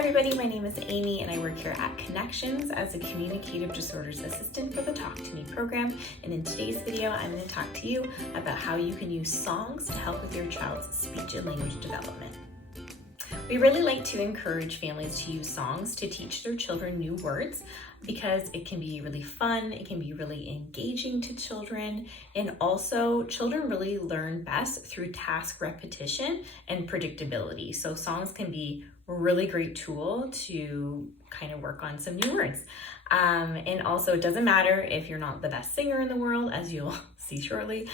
everybody, my name is Amy and I work here at Connections as a Communicative Disorders Assistant for the Talk to Me program. And in today's video, I'm going to talk to you about how you can use songs to help with your child's speech and language development. We really like to encourage families to use songs to teach their children new words because it can be really fun, it can be really engaging to children, and also children really learn best through task repetition and predictability. So songs can be a really great tool to kind of work on some new words. And also it doesn't matter if you're not the best singer in the world, as you'll see shortly.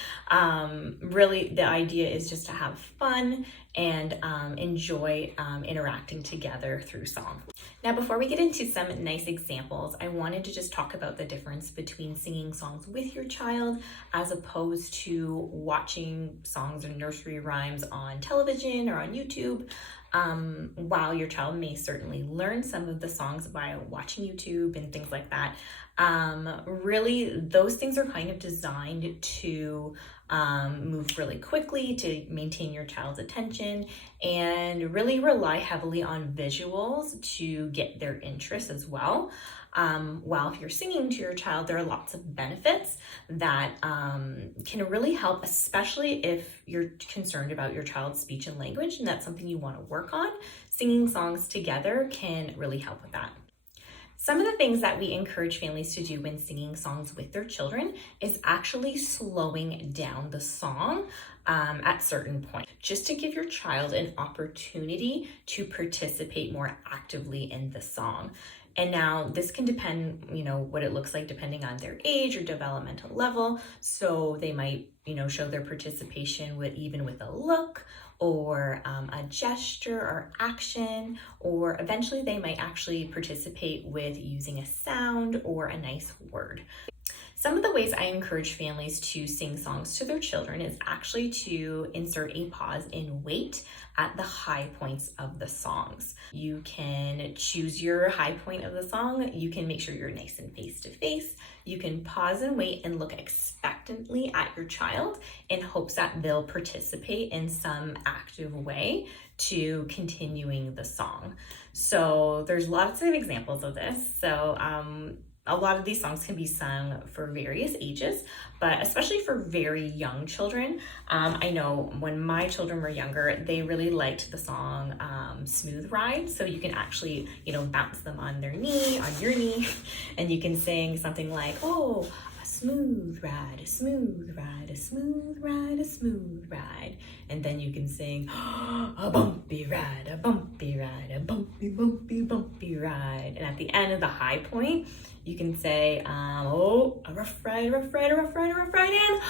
Really the idea is just to have fun and enjoy interacting together through song. Now, before we get into some nice examples, I wanted to just talk about the difference between singing songs with your child as opposed to watching songs or nursery rhymes on television or on YouTube. While your child may certainly learn some of the songs by watching YouTube and things like that, really those things are kind of designed to move really quickly, to maintain your child's attention, and really rely heavily on visuals to get their interest as well. While if you're singing to your child, there are lots of benefits that can really help, especially if you're concerned about your child's speech and language and that's something you want to work on. Singing songs together can really help with that. Some of the things that we encourage families to do when singing songs with their children is actually slowing down the song at certain points, just to give your child an opportunity to participate more actively in the song. And now this can depend, what it looks like depending on their age or developmental level. So they might, show their participation even with a look or a gesture or action, or eventually they might actually participate with using a sound or a nice word. Some of the ways I encourage families to sing songs to their children is actually to insert a pause and wait at the high points of the songs. You can choose your high point of the song. You can make sure you're nice and face to face. You can pause and wait and look expectantly at your child in hopes that they'll participate in some active way to continuing the song. So there's lots of examples of this. So a lot of these songs can be sung for various ages, but especially for very young children. I know when my children were younger, they really liked the song Smooth Ride. So you can actually, bounce them on your knee, and you can sing something like, oh, a smooth ride, a smooth ride, a smooth ride, a smooth ride. And then you can sing, oh, a bumpy ride, a bumpy ride, a bumpy, bumpy, bumpy ride. And at the end of the high point, you can say, oh, a rough ride, a rough ride, a rough ride, a rough ride, and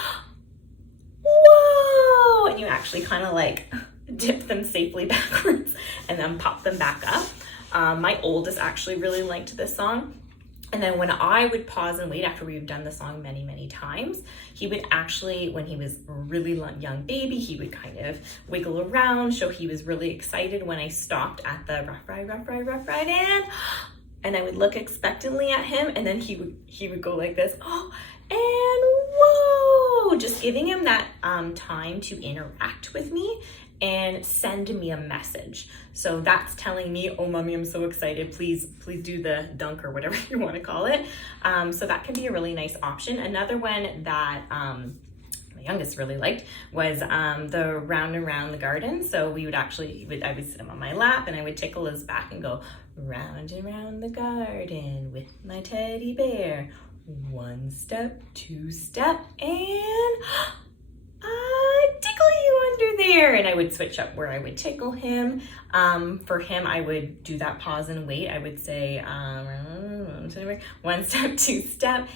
whoa! And you actually kind of like dip them safely backwards and then pop them back up. My oldest actually really liked this song. And then when I would pause and wait after we've done the song many, many times, he would actually, when he was a really young baby, he would kind of wiggle around, show he was really excited when I stopped at the rough ride, rough ride, rough ride, and I would look expectantly at him, and then he would go like this, oh, and whoa, just giving him that time to interact with me and send me a message. So that's telling me, oh, mommy, I'm so excited. Please do the dunk or whatever you want to call it. So that can be a really nice option. Another one that my youngest really liked was the round and round the garden. So I would sit him on my lap and I would tickle his back and go round and round the garden with my teddy bear. 1 step, 2 step, and tickle you under there. And I would switch up where I would tickle him. For him, I would do that pause and wait. I would say 1 step, 2 step,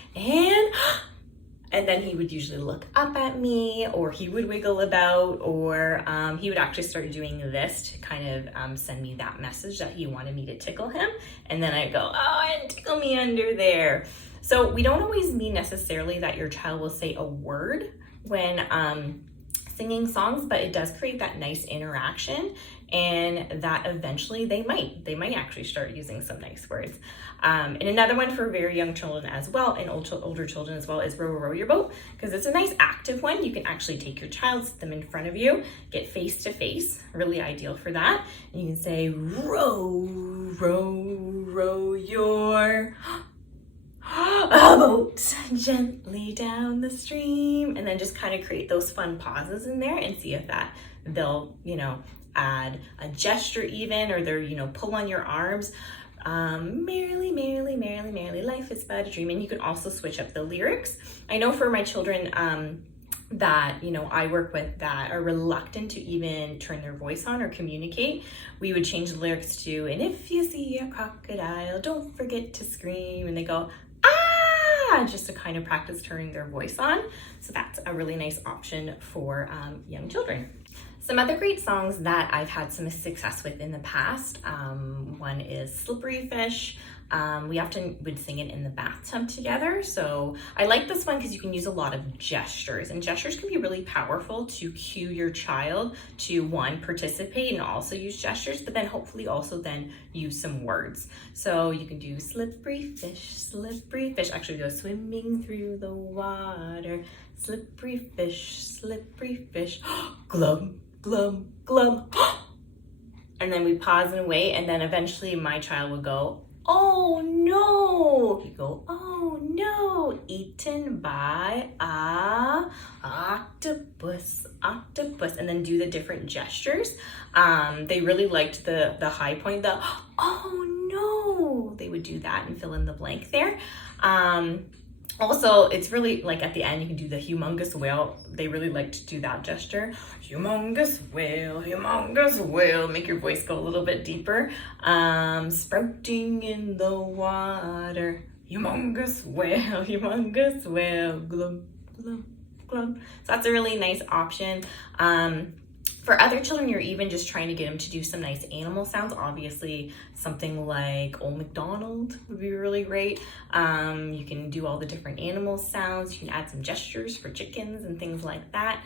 and then he would usually look up at me, or he would wiggle about, or he would actually start doing this to kind of send me that message that he wanted me to tickle him. And then I'd go, oh, and tickle me under there. So we don't always mean necessarily that your child will say a word when singing songs, but it does create that nice interaction, and that eventually they might actually start using some nice words. And another one for very young children as well, and older children as well, is row, row your boat, because it's a nice active one. You can actually take your child, sit them in front of you, get face to face, really ideal for that. And you can say, row, row, row your a boat gently down the stream, and then just kind of create those fun pauses in there and see if that they'll, add a gesture even, or they're, pull on your arms. Merrily, merrily, merrily, merrily, life is but a dream. And you can also switch up the lyrics. I know for my children that, I work with that are reluctant to even turn their voice on or communicate, we would change the lyrics to, and if you see a crocodile, don't forget to scream. And they go, ah, just to kind of practice turning their voice on. So that's a really nice option for young children. Some other great songs that I've had some success with in the past, one is Slippery Fish. We often would sing it in the bathtub together. So I like this one because you can use a lot of gestures, and gestures can be really powerful to cue your child to, one, participate and also use gestures, but then hopefully also then use some words. So you can do slippery fish, actually go swimming through the water, slippery fish, glub, glub, glub. And then we pause and wait, and then eventually my child would go, oh no, you go, oh no, eaten by a octopus, and then do the different gestures. They really liked the high point, the oh no, they would do that and fill in the blank there. Also, it's really like at the end, you can do the humongous whale. They really like to do that gesture. Humongous whale. Make your voice go a little bit deeper. Sprouting in the water. Humongous whale, glum, glum, glum. So that's a really nice option. For other children, you're even just trying to get them to do some nice animal sounds. Obviously, something like Old MacDonald would be really great. You can do all the different animal sounds. You can add some gestures for chickens and things like that.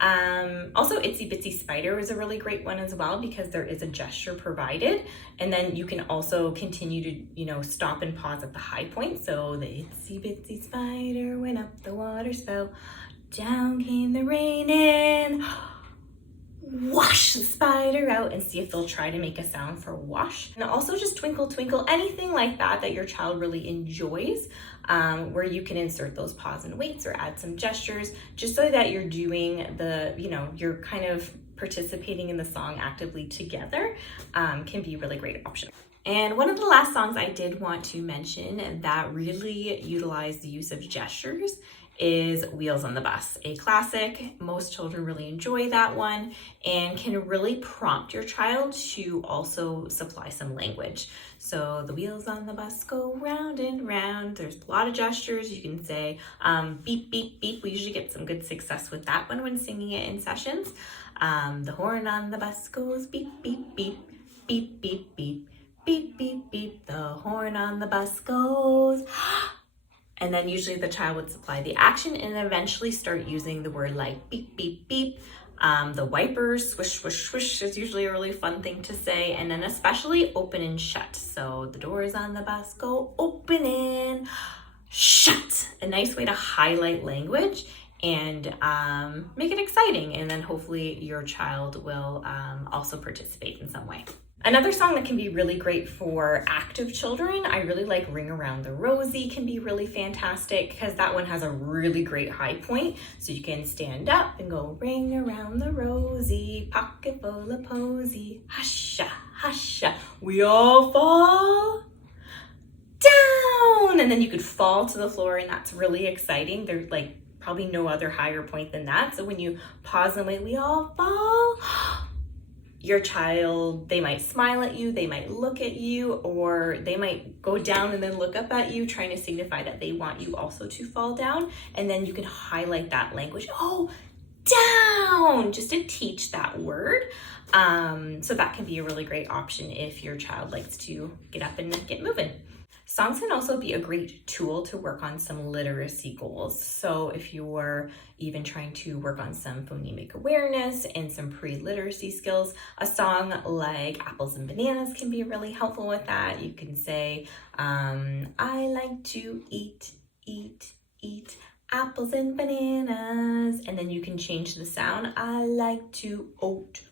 Also, Itsy Bitsy Spider is a really great one as well, because there is a gesture provided. And then you can also continue to, stop and pause at the high point. So the Itsy Bitsy Spider went up the water spout, down came the rain in, wash the spider out, and see if they'll try to make a sound for wash. And also just twinkle, twinkle, anything like that your child really enjoys, where you can insert those pause and waits or add some gestures, just so that you're doing the, you're kind of participating in the song actively together, can be a really great option. And one of the last songs I did want to mention that really utilized the use of gestures is Wheels on the Bus, a classic. Most children really enjoy that one and can really prompt your child to also supply some language. So the wheels on the bus go round and round. There's a lot of gestures. You can say beep, beep, beep. We usually get some good success with that one when singing it in sessions. The horn on the bus goes beep, beep, beep, beep, beep, beep, beep, beep, beep. The horn on the bus goes. And then usually the child would supply the action and eventually start using the word like beep, beep, beep. The wipers, swish, swish, swish is usually a really fun thing to say. And then especially open and shut. So the doors on the bus go open and shut. A nice way to highlight language and make it exciting. And then hopefully your child will also participate in some way. Another song that can be really great for active children, I really like Ring Around the Rosie, can be really fantastic because that one has a really great high point. So you can stand up and go ring around the rosy, pocket full of posy, husha, husha, we all fall down. And then you could fall to the floor, and that's really exciting. There's like probably no other higher point than that. So when you pause and wait, we all fall, your child, they might smile at you, they might look at you, or they might go down and then look up at you, trying to signify that they want you also to fall down. And then you can highlight that language, oh, down, just to teach that word. So that can be a really great option if your child likes to get up and get moving. Songs can also be a great tool to work on some literacy goals. So if you're even trying to work on some phonemic awareness and some pre-literacy skills, a song like Apples and Bananas can be really helpful with that. You can say, I like to eat apples and bananas. And then you can change the sound. I like to oat,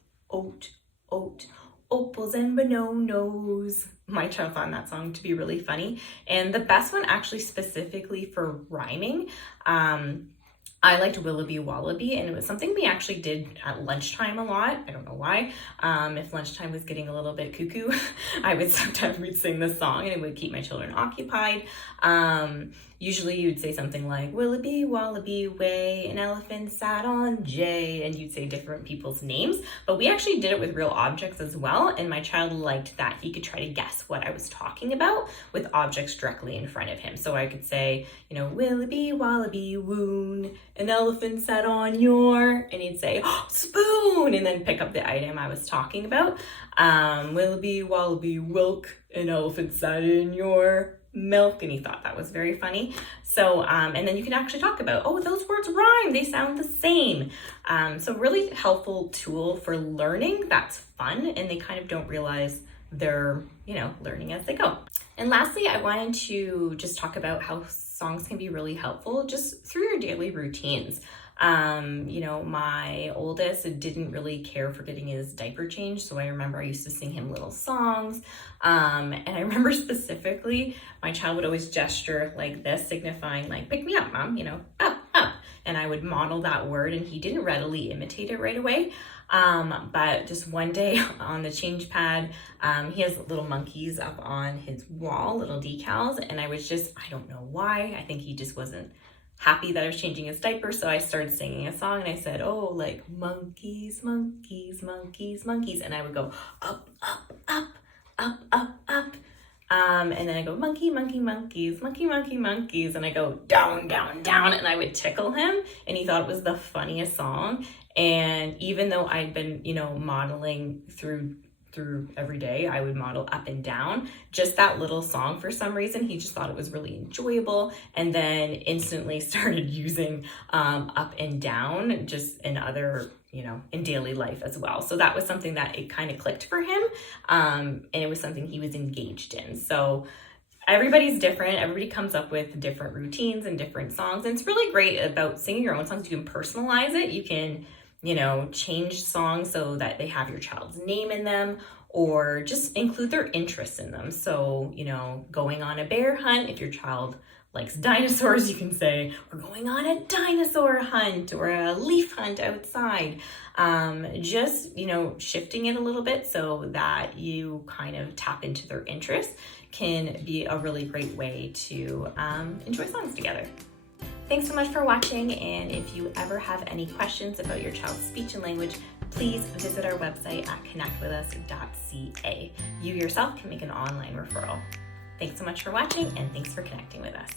opals and bananas. My child found that song to be really funny. And the best one actually specifically for rhyming, I liked Willoughby Wallaby, and it was something we actually did at lunchtime a lot. I don't know why. If lunchtime was getting a little bit cuckoo, we'd sing this song and it would keep my children occupied. Usually you'd say something like, Willoughby Wallaby way, an elephant sat on J, and you'd say different people's names, but we actually did it with real objects as well, and my child liked that. He could try to guess what I was talking about with objects directly in front of him. So I could say, Willoughby Wallaby woon, an elephant sat on your, and he'd say, spoon, and then pick up the item I was talking about. Willoughby Wallaby wilk, an elephant sat in your milk, and he thought that was very funny. So and then you can actually talk about, those words rhyme, they sound the same. So really helpful tool for learning that's fun, and they kind of don't realize they're learning as they go. And lastly, I wanted to just talk about how songs can be really helpful just through your daily routines. My oldest didn't really care for getting his diaper changed, so I remember I used to sing him little songs. And I remember specifically, my child would always gesture like this, signifying like, pick me up, mom, up. And I would model that word, and he didn't readily imitate it right away. But just one day on the change pad, he has little monkeys up on his wall, little decals, and I don't know why, I think he just wasn't happy that I was changing his diaper, so I started singing a song, and I said, like monkeys, monkeys, monkeys, monkeys, and I would go up, up, up, up, up, up, and then I go monkey, monkey, monkeys, monkey, monkey, monkeys, and I go down, down, down, and I would tickle him, and he thought it was the funniest song. And even though I'd been, modeling through every day, I would model up and down, just that little song, for some reason, he just thought it was really enjoyable, and then instantly started using up and down just in other, in daily life as well. So that was something that it kind of clicked for him, and it was something he was engaged in. So everybody's different. Everybody comes up with different routines and different songs, and it's really great about singing your own songs. You can personalize it. You can change songs so that they have your child's name in them, or just include their interests in them. So, going on a bear hunt, if your child likes dinosaurs, you can say, we're going on a dinosaur hunt, or a leaf hunt outside. Just, shifting it a little bit so that you kind of tap into their interests can be a really great way to enjoy songs together. Thanks so much for watching, and if you ever have any questions about your child's speech and language, please visit our website at connectwithus.ca. You yourself can make an online referral. Thanks so much for watching, and thanks for connecting with us.